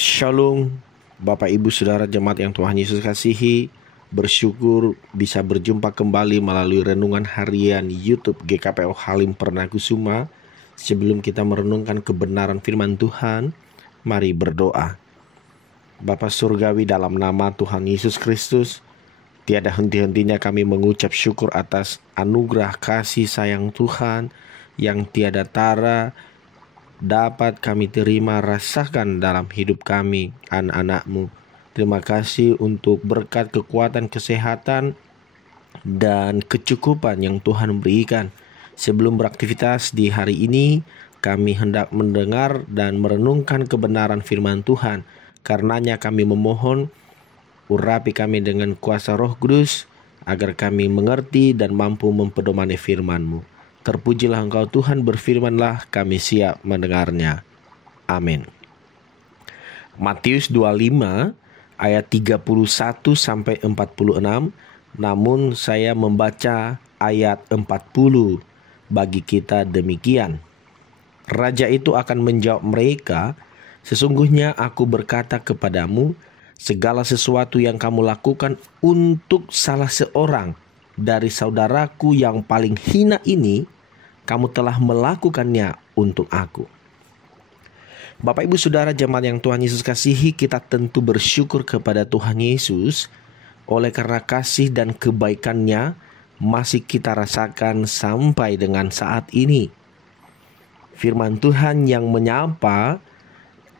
Shalom, Bapak Ibu Saudara jemaat yang Tuhan Yesus kasihi. Bersyukur bisa berjumpa kembali melalui renungan harian YouTube GKPO Halim Pernakusuma. Sebelum kita merenungkan kebenaran firman Tuhan, mari berdoa. Bapa Surgawi, dalam nama Tuhan Yesus Kristus, tiada henti-hentinya kami mengucap syukur atas anugerah kasih sayang Tuhan yang tiada tara dapat kami terima rasakan dalam hidup kami, anak-anak-Mu. Terima kasih untuk berkat kekuatan kesehatan dan kecukupan yang Tuhan berikan. Sebelum beraktivitas di hari ini, kami hendak mendengar dan merenungkan kebenaran firman Tuhan. Karenanya kami memohon, urapi kami dengan kuasa Roh Kudus, agar kami mengerti dan mampu mempedomani firman-Mu. Terpujilah Engkau Tuhan, berfirmanlah, kami siap mendengarnya. Amin. Matius 25 ayat 31 sampai 46. Namun saya membaca ayat 40. Bagi kita demikian. Raja itu akan menjawab mereka, sesungguhnya aku berkata kepadamu, segala sesuatu yang kamu lakukan untuk salah seorang dari saudaraku yang paling hina ini, kamu telah melakukannya untuk aku. Bapak Ibu Saudara jemaat yang Tuhan Yesus kasihi, kita tentu bersyukur kepada Tuhan Yesus oleh karena kasih dan kebaikannya masih kita rasakan sampai dengan saat ini. Firman Tuhan yang menyapa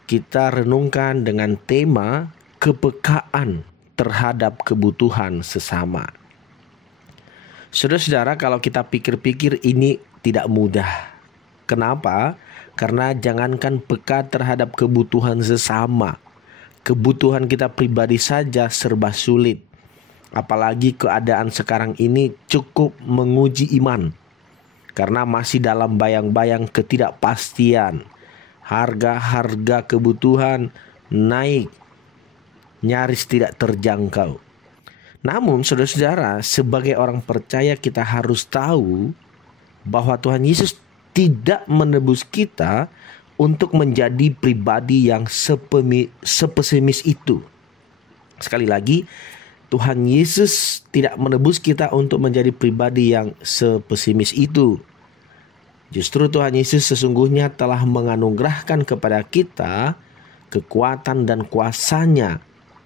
kita renungkan dengan tema kepekaan terhadap kebutuhan sesama. Saudara-saudara, kalau kita pikir-pikir ini tidak mudah. Kenapa? Karena jangankan peka terhadap kebutuhan sesama, kebutuhan kita pribadi saja serba sulit. Apalagi keadaan sekarang ini cukup menguji iman. Karena masih dalam bayang-bayang ketidakpastian. Harga-harga kebutuhan naik, nyaris tidak terjangkau. Namun saudara-saudara, sebagai orang percaya kita harus tahu bahwa Tuhan Yesus tidak menebus kita untuk menjadi pribadi yang sepesimis itu. Sekali lagi, Tuhan Yesus tidak menebus kita untuk menjadi pribadi yang sepesimis itu. Justru Tuhan Yesus sesungguhnya telah menganugerahkan kepada kita kekuatan dan kuasa-Nya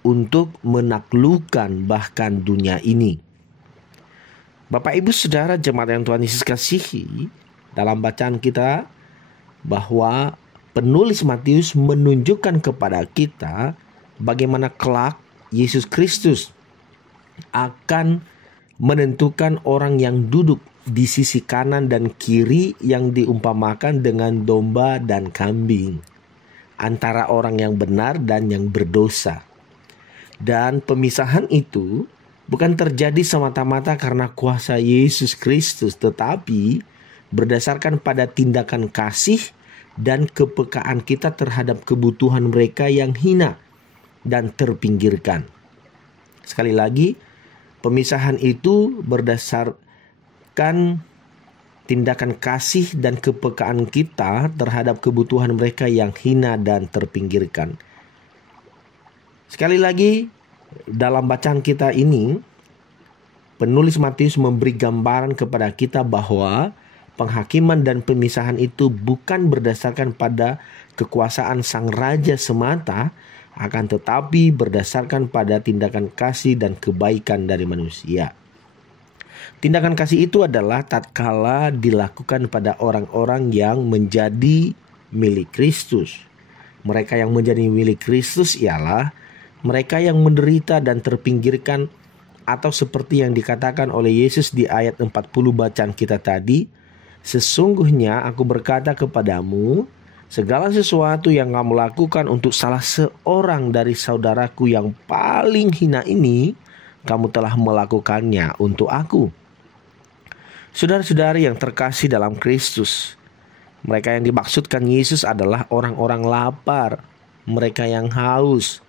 untuk menaklukkan bahkan dunia ini. Bapak Ibu Saudara jemaat yang Tuhan Yesus kasihi, dalam bacaan kita bahwa penulis Matius menunjukkan kepada kita bagaimana kelak Yesus Kristus akan menentukan orang yang duduk di sisi kanan dan kiri yang diumpamakan dengan domba dan kambing, antara orang yang benar dan yang berdosa. Dan pemisahan itu bukan terjadi semata-mata karena kuasa Yesus Kristus, tetapi berdasarkan pada tindakan kasih dan kepekaan kita terhadap kebutuhan mereka yang hina dan terpinggirkan. Sekali lagi, pemisahan itu berdasarkan tindakan kasih dan kepekaan kita terhadap kebutuhan mereka yang hina dan terpinggirkan. Sekali lagi, dalam bacaan kita ini, penulis Matius memberi gambaran kepada kita bahwa penghakiman dan pemisahan itu bukan berdasarkan pada kekuasaan sang raja semata, akan tetapi berdasarkan pada tindakan kasih dan kebaikan dari manusia. Tindakan kasih itu adalah tatkala dilakukan pada orang-orang yang menjadi milik Kristus. Mereka yang menjadi milik Kristus ialah mereka yang menderita dan terpinggirkan, atau seperti yang dikatakan oleh Yesus di ayat 40 bacaan kita tadi, sesungguhnya aku berkata kepadamu, segala sesuatu yang kamu lakukan untuk salah seorang dari saudaraku yang paling hina ini, kamu telah melakukannya untuk aku. Saudara-saudari yang terkasih dalam Kristus, mereka yang dimaksudkan Yesus adalah orang-orang lapar, mereka yang haus,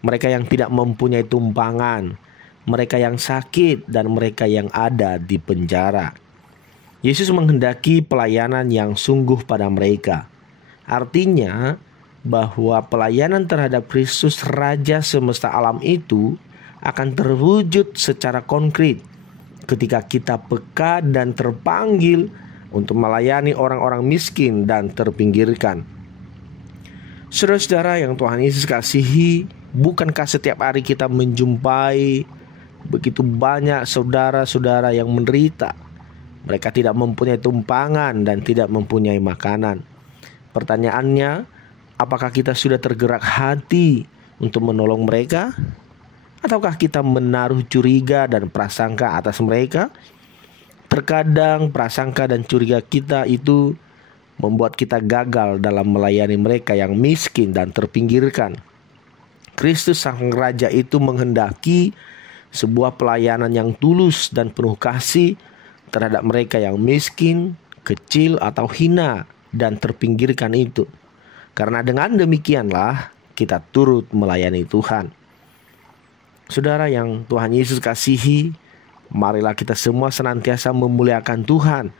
mereka yang tidak mempunyai tumpangan, mereka yang sakit, dan mereka yang ada di penjara. Yesus menghendaki pelayanan yang sungguh pada mereka. Artinya, bahwa pelayanan terhadap Kristus Raja semesta alam itu akan terwujud secara konkret ketika kita peka dan terpanggil untuk melayani orang-orang miskin dan terpinggirkan. Saudara-saudara yang Tuhan Yesus kasihi, bukankah setiap hari kita menjumpai begitu banyak saudara-saudara yang menderita? Mereka tidak mempunyai tumpangan dan tidak mempunyai makanan. Pertanyaannya, apakah kita sudah tergerak hati untuk menolong mereka? Ataukah kita menaruh curiga dan prasangka atas mereka? Terkadang prasangka dan curiga kita itu membuat kita gagal dalam melayani mereka yang miskin dan terpinggirkan. Kristus Sang Raja itu menghendaki sebuah pelayanan yang tulus dan penuh kasih terhadap mereka yang miskin, kecil atau hina dan terpinggirkan itu. Karena dengan demikianlah kita turut melayani Tuhan. Saudara yang Tuhan Yesus kasihi, marilah kita semua senantiasa memuliakan Tuhan.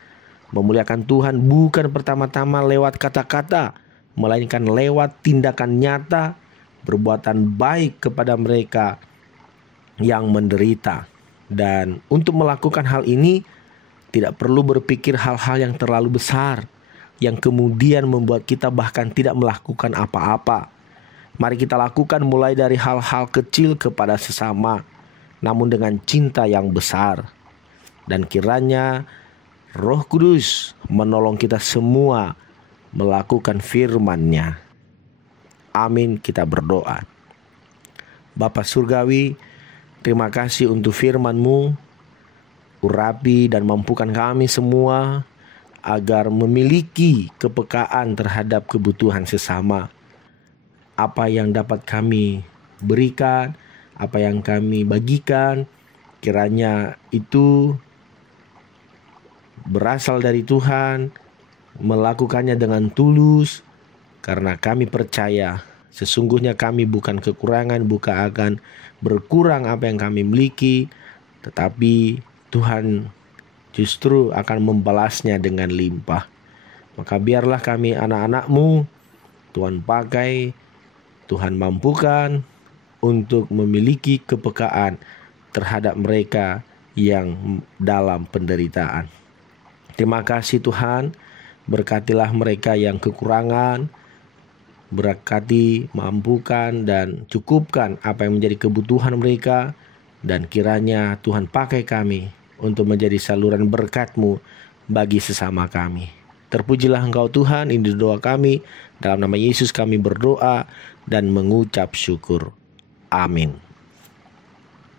Memuliakan Tuhan bukan pertama-tama lewat kata-kata, melainkan lewat tindakan nyata, perbuatan baik kepada mereka yang menderita. Dan untuk melakukan hal ini, tidak perlu berpikir hal-hal yang terlalu besar, yang kemudian membuat kita bahkan tidak melakukan apa-apa. Mari kita lakukan mulai dari hal-hal kecil kepada sesama, namun dengan cinta yang besar. Dan kiranya Roh Kudus menolong kita semua melakukan firman-Nya. Amin, kita berdoa. Bapa Surgawi, terima kasih untuk firman-Mu. Urapi dan mampukan kami semua agar memiliki kepekaan terhadap kebutuhan sesama. Apa yang dapat kami berikan, apa yang kami bagikan, kiranya itu berasal dari Tuhan, melakukannya dengan tulus, karena kami percaya sesungguhnya kami bukan kekurangan, bukan akan berkurang apa yang kami miliki, tetapi Tuhan justru akan membalasnya dengan limpah. Maka biarlah kami anak-anak-Mu, Tuhan pakai, Tuhan mampukan untuk memiliki kepekaan terhadap mereka yang dalam penderitaan. Terima kasih Tuhan, berkatilah mereka yang kekurangan, berkati, mampukan dan cukupkan apa yang menjadi kebutuhan mereka, dan kiranya Tuhan pakai kami untuk menjadi saluran berkat-Mu bagi sesama kami. Terpujilah Engkau Tuhan, ini doa kami, dalam nama Yesus kami berdoa dan mengucap syukur. Amin.